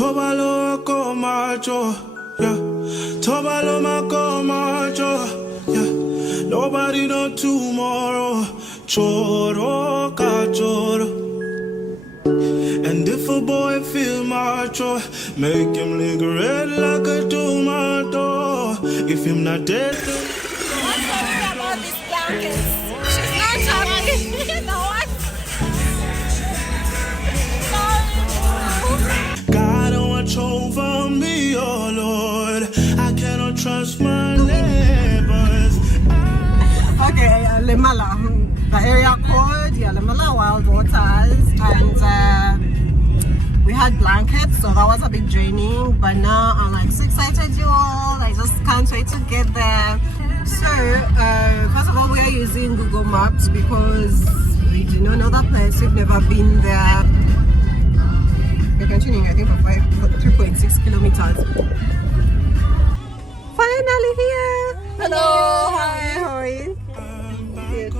Tobalo ako macho, yeah. Tobalo mako macho, yeah. Nobody know tomorrow, choro ka choro. And if a boy feel macho, make him lick red like a tomato. If him not dead, What's so weird about this blanket? She's not happy. No what? God watch over me, oh Lord. I cannot trust my neighbors. Okay, Lemala, the area code, yeah, Lemala Wildwaters, and we had blankets, so that was a bit draining, but now I'm like so excited, you all. I just can't wait to get there. So, first of all, we are using Google Maps because we do not know that place, we've never been there. We're continuing, I think, for 3.6 kilometers. Finally here! Hello! Hi, how are you? Good.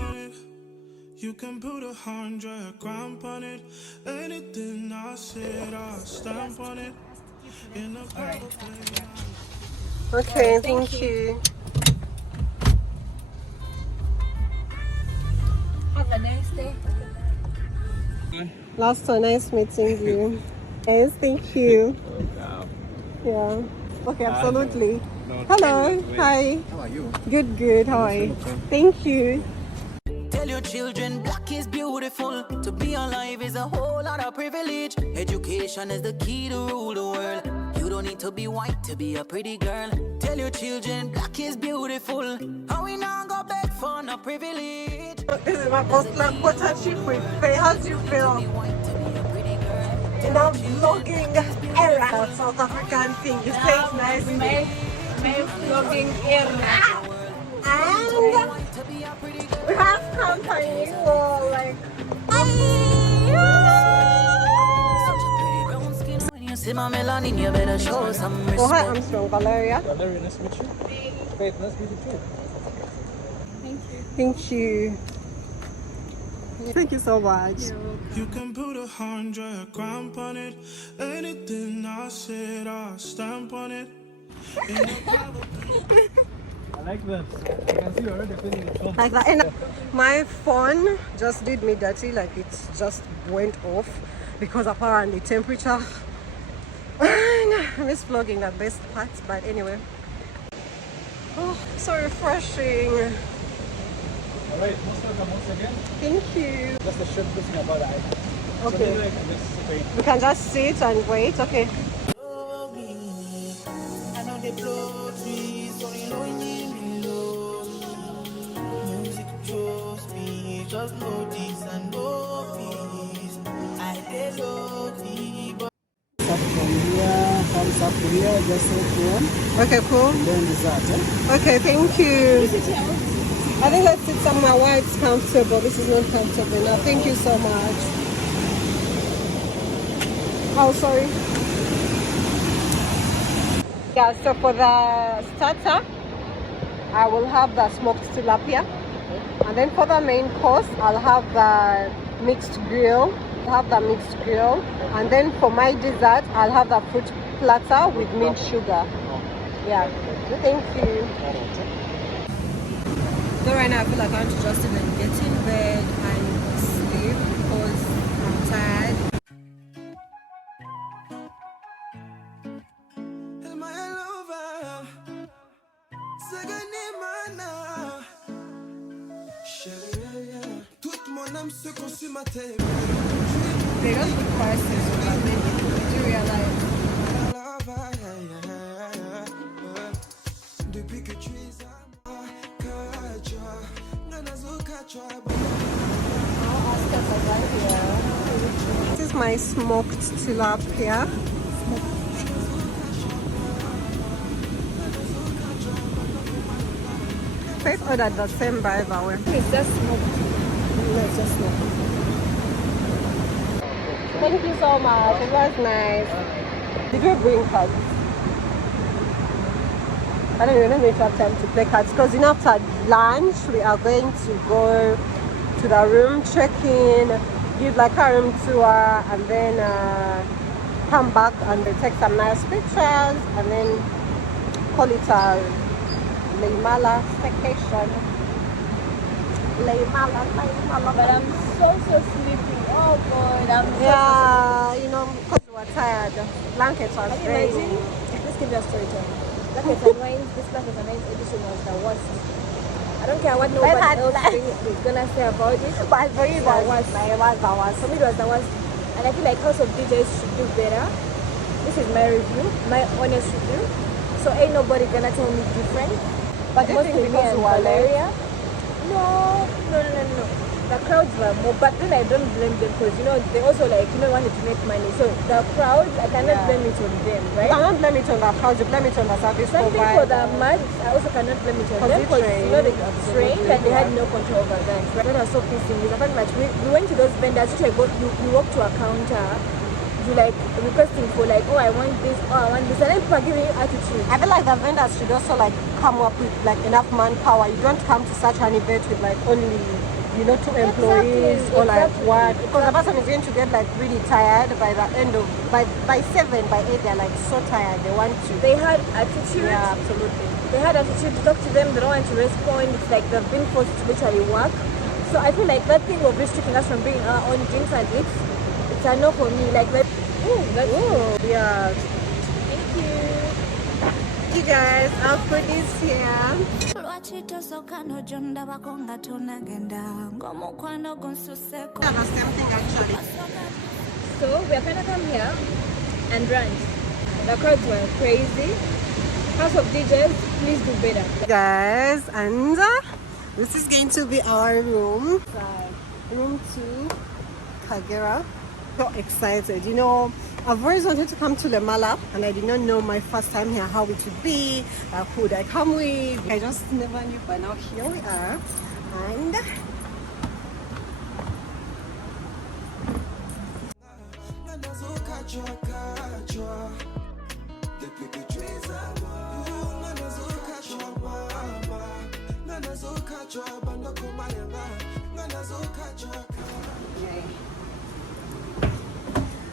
You can put 100 grams on it. Anything I said, I'll stamp on it. In a Okay, thank you. Have a nice day. Last one, nice meeting you. Yes, thank you. Yeah. Okay, absolutely. Hello. Hi. How are you? Good, good. How are you? Thank you. Tell your children black is beautiful. To be alive is a whole lot of privilege. Education is the key to rule the world. You don't need to be white to be a pretty girl. Tell your children black is beautiful. How we now go back for no privilege. This is my first like water trip with Faye. How do you feel? In our vlogging era, South African thing. You say it nice. My vlogging era. And we have company for like. When you see my melanin, you better show some Oh, hi, respect. I'm strong, Valeria. Valerie, nice to meet you. Faith, nice to meet you too. Thank you. Thank you so much. You can put 100 grams on it. Anything I said, I'll stamp on it. In a I like that. I can see you already feeling the fun. Like that. And my phone just did me dirty, like it just went off because apparently temperature. I miss vlogging that best part, but anyway. Oh, so refreshing. Alright, most welcome once again. Thank you. Just a short briefing about the island. Okay. So like this Faith. We can just sit and wait. Okay. Start from here, comes up here, just right here. Okay, cool. Then is that, eh? Okay, thank you. I think let's sit somewhere where it's comfortable. This is not comfortable enough. Thank you so much. Oh, sorry. Yeah, so for the starter, I will have the smoked tilapia. And then for the main course, I'll have the mixed grill. And then for my dessert, I'll have the fruit platter with mint sugar. Yeah, thank you. So right now I feel like I want to just even get in bed and sleep because I'm tired. They don't put prices, but then you realize. This is my smoked tilapia. Faith ordered the same by the way. It's just smoked. Let's just smoke. Thank you so much. It was nice. Did you bring cards? I don't even know if I have time to play cards because after lunch we are going to go to the room, check in, give like a room tour, and then come back and we take some nice pictures and then call it a Lemala staycation. Lemala. But I'm so sleepy. Oh God, yeah, you know, because we were tired. Blankets was Can you very. imagine? Let's give you a story time. Blankets and Wines, this Blankets and Wines edition was the worst. I don't care what nobody else is gonna say about it. But for you, it was the worst. For me, it was the worst. And I feel like House of DJs should do better. This is my review, my honest review. So ain't nobody gonna tell me different. But do you think because you were late? No. The crowds were more, but then I don't blame them because you know they also wanted to make money. So the crowds, I cannot blame it on them, right? You cannot blame it on the crowd. You blame it on the service Something provider. for the mud, I also cannot blame it on them because you know they trained and they had no control over that. That was so pissing. The fact that we went to those vendors, you walk to a counter, you like requesting for like, oh I want this, and then people are giving you attitude. I feel like the vendors should also like come up with like enough manpower. You don't come to such an event with like only 2 employees or like what, because the person is going to get like really tired by the end of by 7 by 8 they're like so tired they want to. They had attitude. Yeah, absolutely. They had attitude to talk to them, they don't want to respond. It's like they've been forced to literally work. So I feel like that thing of restricting us from bringing our own drinks and it's a no for me. Like that. Yeah. Thank you. You guys, our food is here. Lwakito sokano jonda bakonga tonagenda ngomukwano gonsuseko. Yeah, the same thing actually. So we are gonna come here and brunch. The crowds were crazy. House of DJs, please do better. Guys, and this is going to be our room. Room 2, Kagera. So excited. You know, I've always wanted to come to Lemala and I did not know my first time here how it would be, who would I come with. I just never knew, but now here we are. And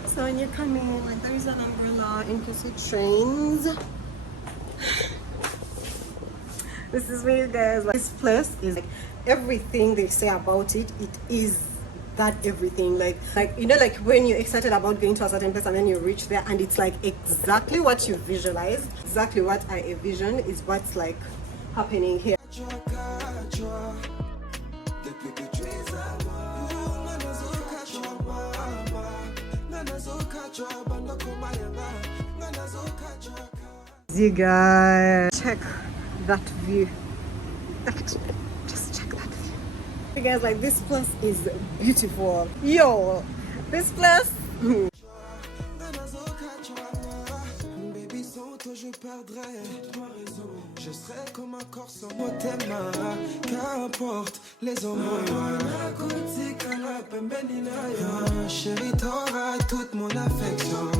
so when you're coming, like there is an umbrella in case it rains. This is where you guys, like, this place is like everything they say about it. It is that everything. Like you know, like when you're excited about going to a certain place and then you reach there and it's like exactly what you visualized, exactly what I envision is what's like happening here. You guys, check that view. Just check that view. You guys, like this place is beautiful. Yo, this place. Je serai comme un corps sans mot thème, qu'importe les hommes. Chérie, t'auras toute mon affection.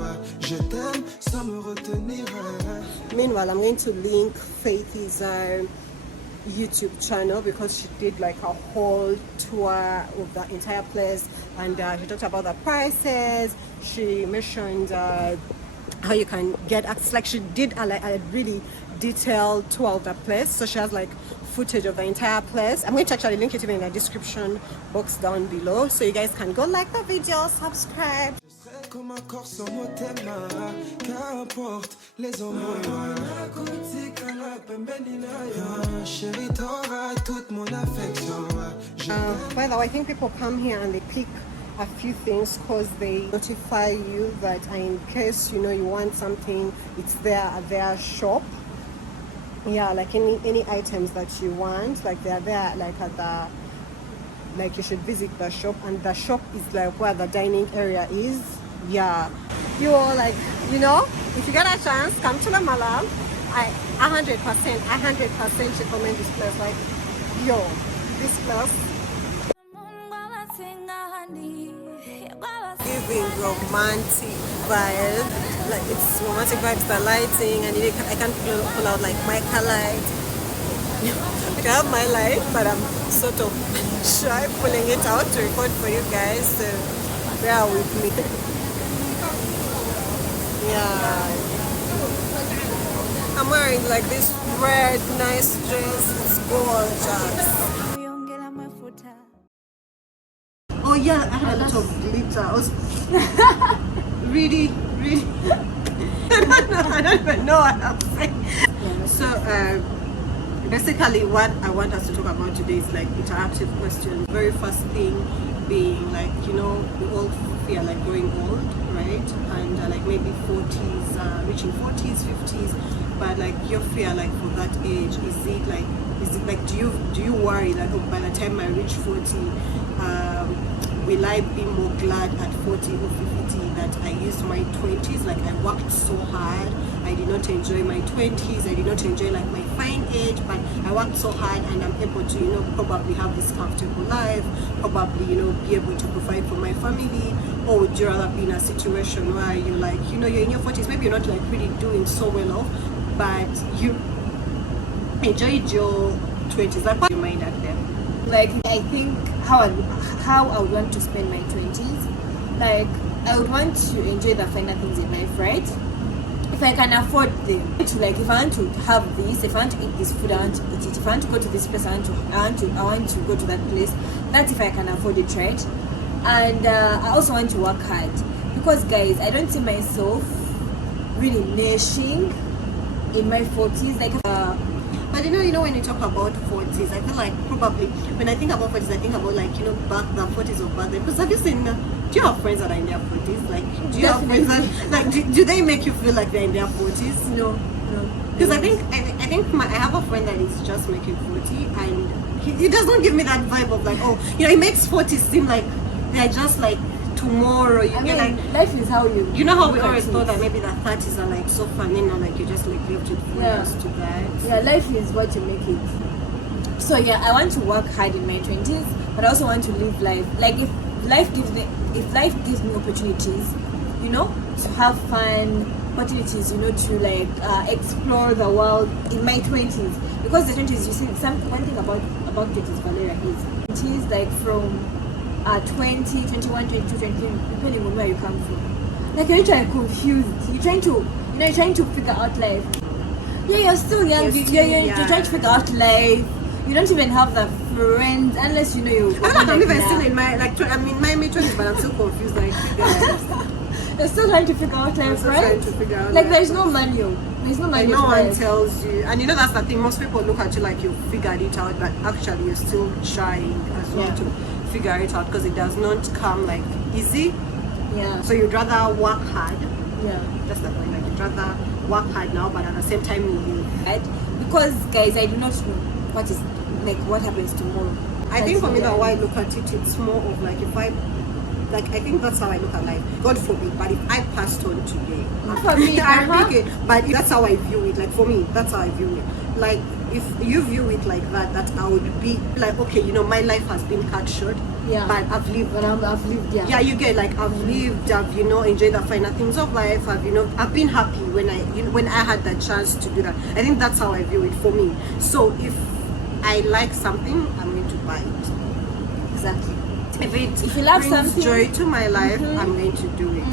Je t'aime sans me retenir. Meanwhile, I'm going to link Faith's YouTube channel because she did like a whole tour of the entire place and she talked about the prices. She mentioned how you can get access. Like she did a really detailed tour of the place, so she has like footage of the entire place. I'm going to actually link it even in the description box down below so you guys can go like the video, subscribe. Comme un corps sans mot thème, qu'importe les hommes. Chérie, t'auras toute mon affection. By the way, I think people come here and they pick a few things because they notify you that in case you want something, it's there at their shop. Yeah, like any items that you want, like they're there like at the, like you should visit the shop, and the shop is like where the dining area is. Yeah, you all like, if you get a chance, come to Lemala. I 100% recommend this place. Like, yo, this place giving romantic vibe. Like it's romantic vibes, the lighting, and I can't pull out like my car light. I can have my light, but I'm sort of shy pulling it out to record for you guys, so bear with me. god. I'm wearing like this red nice dress. It's gorgeous. Oyongela mafuta. Oh yeah, I had a lot of glitter. I was really I don't even know what I'm saying. So basically what I want us to talk about today is like interactive questions. Very first thing being like, you know, we all feel like growing old, right? And like maybe 40s, reaching 40s, 50s, but like your fear like for that age, is it like do you worry that oh, by the time I reach 40, will I be more glad at 40 or 50 that I used my 20s? Like I worked so hard, I did not enjoy my 20s, I did not enjoy like my fine age, but I worked so hard and I'm able to, you know, probably have this comfortable life, probably, you know, be able to provide for my family? Or would you rather be in a situation where you're like, you know, you're in your 40s, maybe you're not like really doing so well off, but you enjoyed your 20s? Like what your mind at them? Like I think how I would want to spend my 20s, like I would want to enjoy the finer things in life, right? If I can afford them, to like if I want to have this, if I want to eat this food, I want to eat it. If I want to go to this place, I want to go to that place. That's if I can afford it, right? And I also want to work hard because guys, I don't see myself really nourishing in my 40s, like but you know when you talk about 40s, I feel like probably when I think about 40s, I think about like, you know, back the 40s or back then. Because have you seen, do you have friends that are in their 40s? Like, do you have friends that, like, do they make you feel like they're in their 40s? no. Because I think I have a friend that is just making 40 and he does not give me that vibe of like, oh, you know, it makes 40s seem like they're just like tomorrow. I mean, like life is how you know how we always thought that maybe the 30s are like so fun, you know, like you just like live to 4 years to that. Yeah, life is what you make it. So yeah, I want to work hard in my 20s, but I also want to live life. Like if life gives me opportunities, you know, to have fun, opportunities, you know, to like explore the world in my 20s. Because the 20s, you see, one thing about 20s, Valeria, is it is like from 20, 21, 22, 23, depending on where you come from. Like you're trying confused. You're trying to figure out life. Yeah, you're still young. You're trying to figure out life. You don't even have the friends unless you know you. I'm even still in my I'm in my mid-20s, but I'm still confused. Like you're still trying to figure out life, right? Trying to figure out like life. There's no manual. There's no manual. No one tells you, and you know that's the thing. Most people look at you like you figured it out, but actually you're still trying as well to figure it out because it does not come like easy. Yeah. So you'd rather work hard. Yeah. That's the point. Like you'd rather work hard now, but at the same time you live. Right? Because guys, I do not know what happens tomorrow. I think for me the way I look at it, it's more of like if I think that's how I look at life. God forbid, but if I passed on today, for me, I pick it. But that's how I view it. Like for me, that's how I view it. Like if you view it like that I would be like, okay, you know, my life has been cut short. Yeah. But I've lived. I've lived. Yeah. Yeah, you get like I've lived. I've enjoyed the finer things of life. I've been happy when I had the chance to do that. I think that's how I view it for me. So if I like something, I'm going to buy it. Exactly. If you love brings something, joy to my life, I'm going to do it.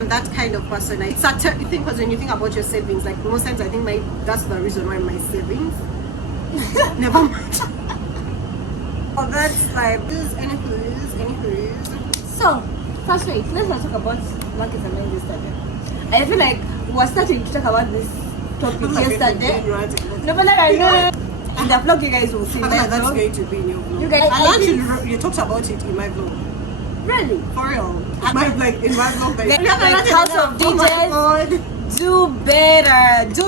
I'm that kind of person. It's a thing because when you think about your savings, like most times I think that's the reason why my savings never mind. Oh, that's like any clues. So, first wait, let's not talk about markets and men yesterday. I feel like we were starting to talk about this topic yesterday. No, but like I know in the vlog you guys will see that. That's going to be in your vlog. You guys, you talked about it in my vlog. Really? For real? In my vlog. Like House of DJs, do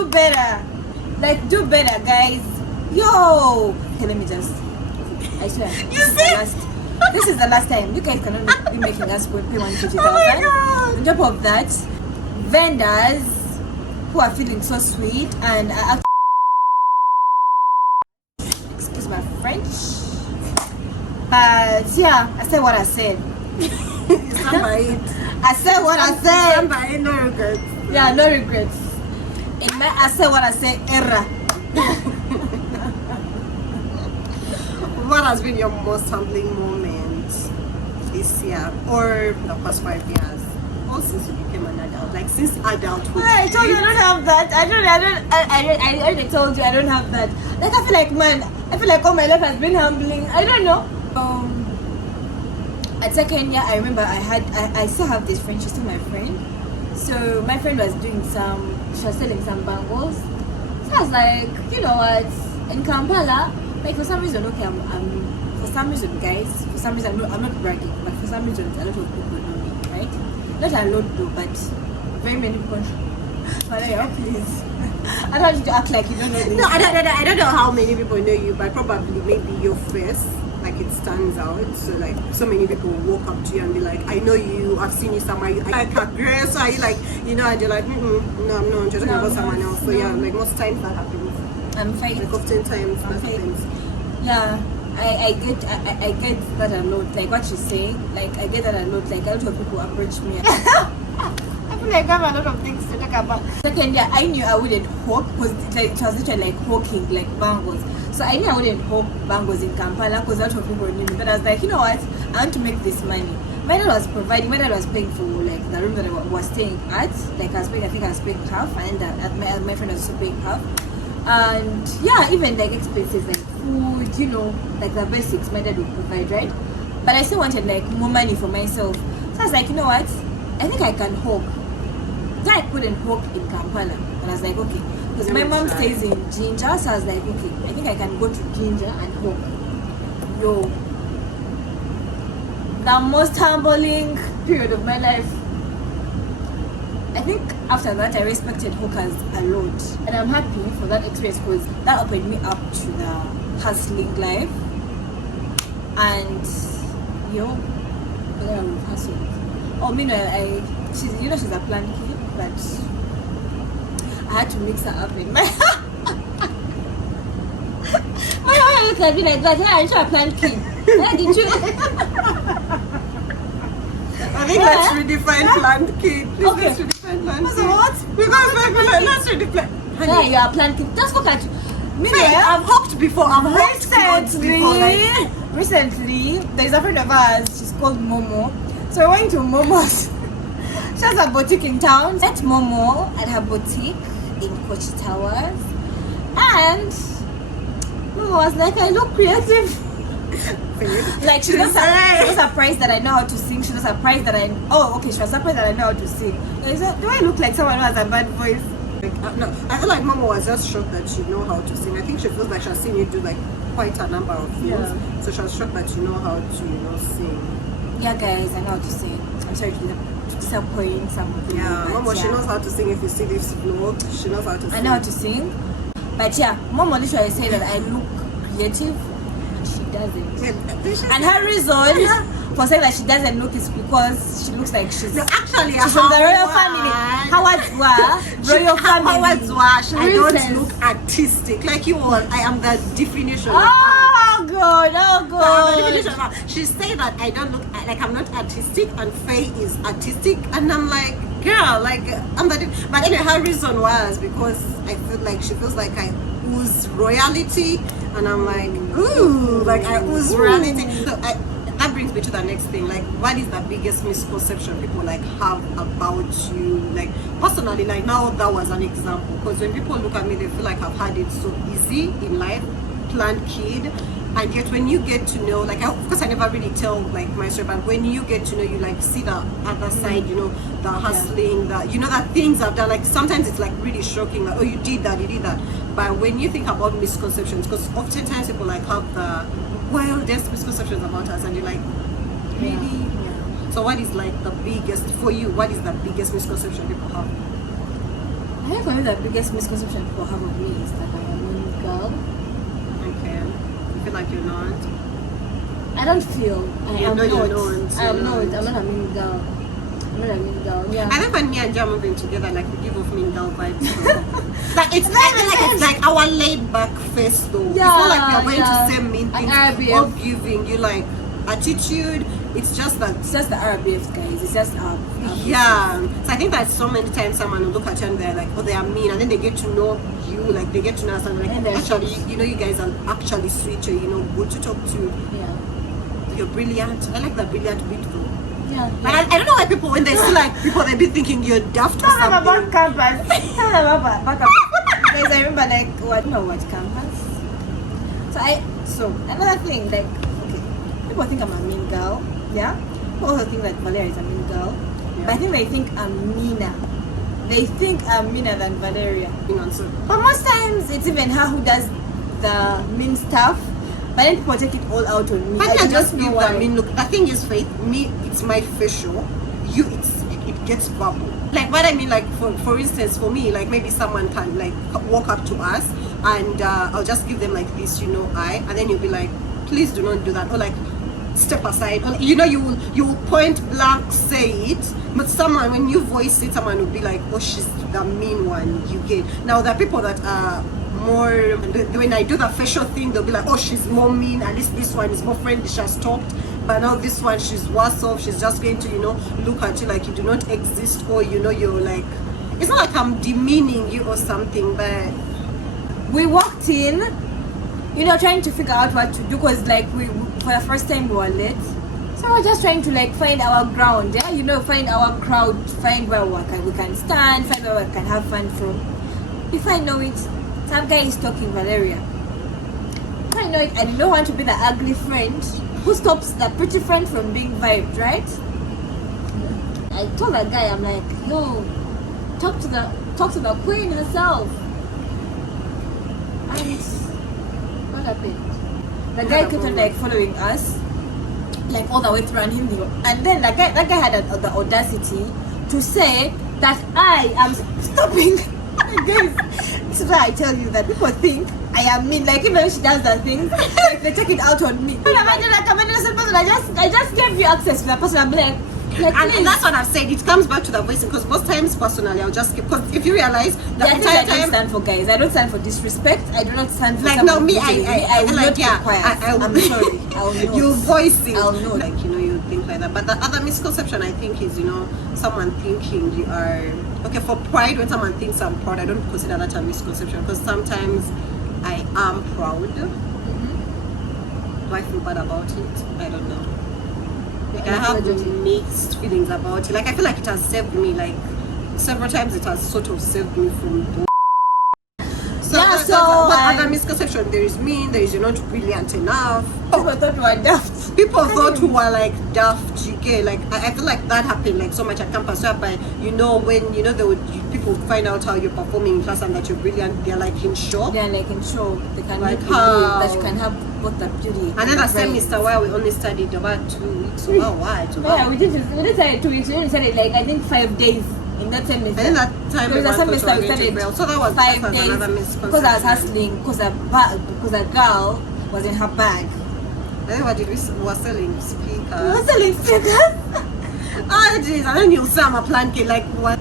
better. Like do better, guys. Yo. Okay, let me just. I swear. You see? This is the last time. You guys cannot be making us pay 150,000. Oh my God. On top of that, vendors who are feeling so sweet and are excuse my French. But yeah, I said what I said. I said what I said. No regrets. Yeah, no regrets. I said what I said. Error. What has been your most humbling moment this year or the past 5 years? or since you became an adult? Like since adulthood. Well, I told you I don't have that. I already told you I don't have that. Like I feel like, man, I feel like all my life has been humbling. I don't know. At second year, I remember I still have this friend. She's still my friend. So my friend was she was selling some bangles. So I was like, you know what? In Kampala, like for some reason, okay, for some reason, guys, for some reason, I'm not bragging, but for some reason, a lot of people know me, right? Not a lot though, but very many people. But please, I don't want you to act like you don't know this. No, I don't know how many people know you, but probably maybe your face, like it stands out. So like so many people will walk up to you and be like, I know you, I've seen you somewhere. Like a grace, or you like, you know, and you're like, no, I'm not, just talking about someone else. So yeah, like most times that happens. I'm fake. Like oftentimes that happens. Yeah, I get that a lot. Like what she's saying, like I get that a lot. Like a lot of people approach me. I feel like I have a lot of things to talk about. Second year, I knew I wouldn't hawk because it was literally like hawking, like bangles. So I knew I wouldn't hawk bangles in Kampala because a lot of people knew me. But I was like, you know what? I want to make this money. My dad was providing. My dad was paying for like the room that I was staying at. Like I was paying. I think I was paying half, and my friend was also paying half. And yeah, even like expenses like food, you know, like the basics my dad would provide, right? But I still wanted like more money for myself. So I was like, you know what? I think I can hawk. Then I couldn't hawk in Kampala. And I was like, okay. Because my mom stays in Ginger, so I was like, okay, I think I can go to Ginger and hawk. Yo. The most humbling period of my life. I think after that I respected hawkers a lot, and I'm happy for that experience because that opened me up to the hustling life. And I will hustle. Oh, meanwhile, she's a plant kid, but I had to mix her up in my. My mom looked at me like that. Hey, aren't you a plant kid? Where did you? I think let's redefine plant kid. Okay. Let's redefine plant kid. So what? Because let's redefine. Yeah, you're a plant kid. Just look at you. I've hawked before. I've hawked clothes before. Recently, there's a friend of ours. She's called Momo. So we went to Momo's. She has a boutique in town. Met Momo at her boutique in Kochi Towers, and Momo was like, "I look creative." Like she was surprised that I know how to sing. She was surprised that she was surprised that I know how to sing. Do I look like someone who has a bad voice? No, I feel like Mama was just shocked that you know how to sing. I think she feels like she's seen you do like quite a number of things. Yeah. So she was shocked that you know how to, sing. Yeah, guys, I know how to sing. I'm sorry to disappoint some of you. Yeah, Mama, she knows how to sing. If you see this vlog, she knows how to sing. I know how to sing. But yeah, Mama literally said that I look creative. She doesn't. And her reason for saying that she doesn't look is because she looks like she's actually she's from the royal family. Howards were royal family. Howards were. I don't look artistic like you all. I am the definition. Oh god! Oh god! She said that I don't look like I'm not artistic, and Faye is artistic, and I'm like, girl, like I'm the. But anyway, her reason was because I feel like she feels like I ooze royalty. And I'm like, ooh, like I ooze royalty. So that brings me to the next thing. Like, what is the biggest misconception people like have about you? Like, personally, like now that was an example. Because when people look at me, they feel like I've had it so easy in life, planned kid. And yet when you get to know, like, of course I never really tell like my story, but when you get to know, you like see the other side, the hustling, the that things I've done. Like sometimes it's like really shocking, like, oh, you did that. But when you think about misconceptions, because oftentimes people like have the wildest misconceptions about us, and you're like, really? Yeah. So what is like the biggest for you? What is the biggest misconception people have? I think for me the biggest misconception people have of me is that I'm a mean girl. Okay. You feel like you're not? I don't feel. I'm not a mean girl. Yeah. I think when me and Jam have been together, like we give off mean girl vibes. Like it's like our laid back face though. Yeah, it's not like we are going to say mean things or giving you like attitude. It's just that. It's just the RBF guys. It's just yeah. So I think that so many times someone will look at you and they're like, oh, they are mean, and then they get to know you, like they get to know us, and like actually, you guys are actually sweet, or good to talk to. Yeah. You're brilliant. I like that brilliant bit though. Yeah, But I don't know why people, when they see like people, they be thinking you're daft or Tell them something. about campus. Tell them about campus. Guys, I remember like what campus. So another thing, like, okay, people think I'm a mean girl, yeah. People also think that Valeria is a mean girl, but I think they think I'm meaner. They think I'm meaner than Valeria. But most times it's even her who does the mean stuff. But then people take it all out on me. But I just know give why. that. I mean, look, the thing is, Faith, me, it's my facial. You, it gets verbal. Like what I mean, like for instance, for me, like maybe someone can like walk up to us and I'll just give them like this, eye, and then you'll be like, please do not do that, or like step aside, or you will point blank say it. But someone, when you voice it, someone will be like, oh, she's the mean one. You get. Now there are people that are more, when I do the facial thing, they'll be like, oh, she's more mean, at least this one is more friendly, she has talked, but now this one, she's worse off, she's just going to look at you like you do not exist, or you're like, it's not like I'm demeaning you or something, but we walked in, trying to figure out what to do, because like we for the first time we were late, so we're just trying to like find our ground, find our crowd, find where we can stand, find where we can have fun from. Before I know it, some guy is talking Valeria. I know it, I don't want to be the ugly friend who stops the pretty friend from being vibed, right? I told that guy, I'm like, no, talk to the queen herself. And what happened? The guy kept on like following us, like all the way through, and then that guy had the audacity to say that I am stopping. Guys, this is why I tell you that people think I am mean. Like even when she does that thing, like they take it out on me. When I'm an innocent person, I just gave you access to that person. I'm like and that's what I've said. It comes back to the voicing, because most times personally I'll just skip, because if you realize the entire I don't stand for guys. I don't stand for disrespect. I do not stand for like, no, me, I will like, not require. I'm sorry. I'll not. You voice it. I'll not. Like, you think like that. But the other misconception I think is, someone thinking you are, okay, for pride, when someone thinks I'm proud, I don't consider that a misconception, because sometimes I am proud. Do I feel bad about it? I don't know. Like, I have mixed feelings about it. Like, I feel like it has saved me, like, several times it has sort of saved me from both. So, what other misconception? There is mean, there is you're not brilliant enough. People thought we were daft. People thought we were like daft, you get, like, I feel like that happened like so much at campus, whereby, when, people find out how you're performing in class and that you're brilliant, they're like in shock. They're like in shock. They can like believe that you can have both the beauty. And then the semester where we only studied about 2 weeks, Yeah, we didn't study 2 weeks, we only studied like, I think 5 days in that semester. And then that time there was a semester we studied so that was 5 another days, misconception. because I was hustling, because a girl was in her bag. And then what did we were selling speakers. We were selling stickers. Oh jeez, and then you'll say I'm a plant kid, like what?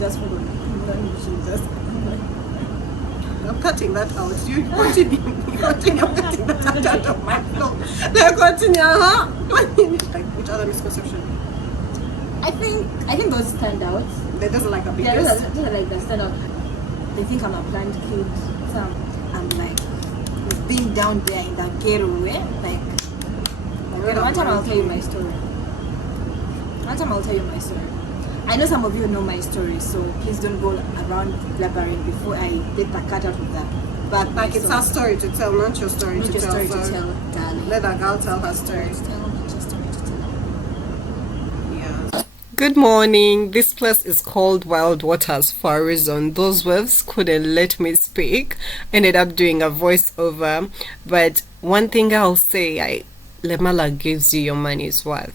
Just hold on. I'm cutting that out. You continue. I'm cutting that out of my flow. Like, continue, huh? Like, which other misconception? I think those stand out. Those are like a big Yeah, those are like the stand out. They think I'm a planned kid. So I'm like, being down there in the ghetto, like one time I'll tell you my story. I know some of you know my story, so please don't go around blabbering before I take the cat out of that. But like, it's her story to tell, not your story not to your tell. story So to tell, darling. let that girl tell her story. Tell your story to tell. Yeah. Good morning. This place is called Wildwaters for a reason. Those waves couldn't let me speak. Ended up doing a voiceover. But one thing I'll say, Lemala gives you your money's worth.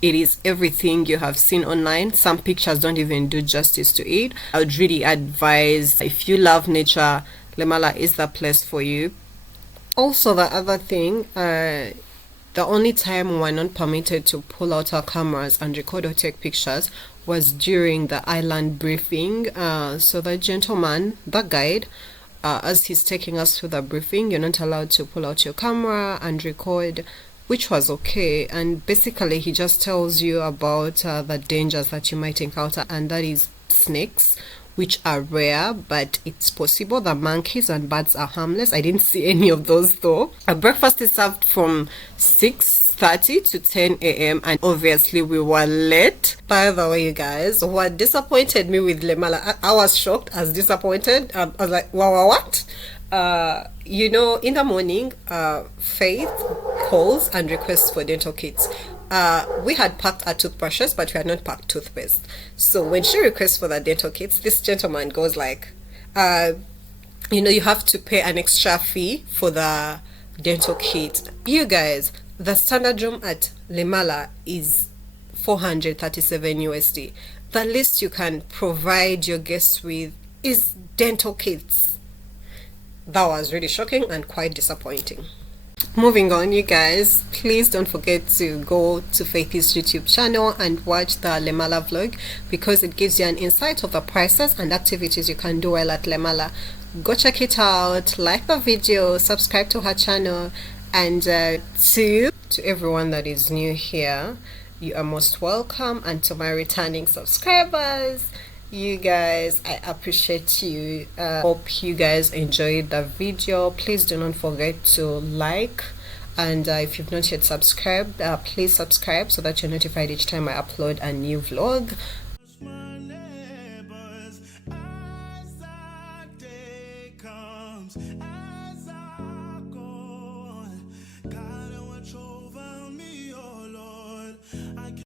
It is everything you have seen online. Some pictures don't even do justice to it. I would really advise, if you love nature, Lemala is the place for you. Also, the other thing, the only time we were not permitted to pull out our cameras and record or take pictures was during the island briefing. So the gentleman, the guide, as he's taking us through the briefing, you're not allowed to pull out your camera and record, which was okay. And basically he just tells you about the dangers that you might encounter, and that is snakes, which are rare, but it's possible that monkeys and birds are harmless. I didn't see any of those though. Breakfast is served from 6:30 to 10 a.m. and obviously we were late. By the way, you guys, what disappointed me with Lemala, I was shocked, as disappointed. I was like, wow, what? You know, in the morning, Faith calls and requests for dental kits. We had packed our toothbrushes, but we had not packed toothpaste. So when she requests for the dental kits, this gentleman goes like, you know, you have to pay an extra fee for the dental kit. You guys, the standard room at Lemala is 437 USD. The least you can provide your guests with is dental kits. That was really shocking and quite disappointing. Moving on, you guys, please don't forget to go to Faithy's YouTube channel and watch the Lemala vlog, because it gives you an insight of the prices and activities you can do while at Lemala. Go check it out, like the video, subscribe to her channel, and to everyone that is new here, you are most welcome, and to my returning subscribers, you guys, I appreciate you. Hope you guys enjoyed the video. Please do not forget to like, and if you've not yet subscribed, please subscribe so that you're notified each time I upload a new vlog. My neighbors, as that day comes.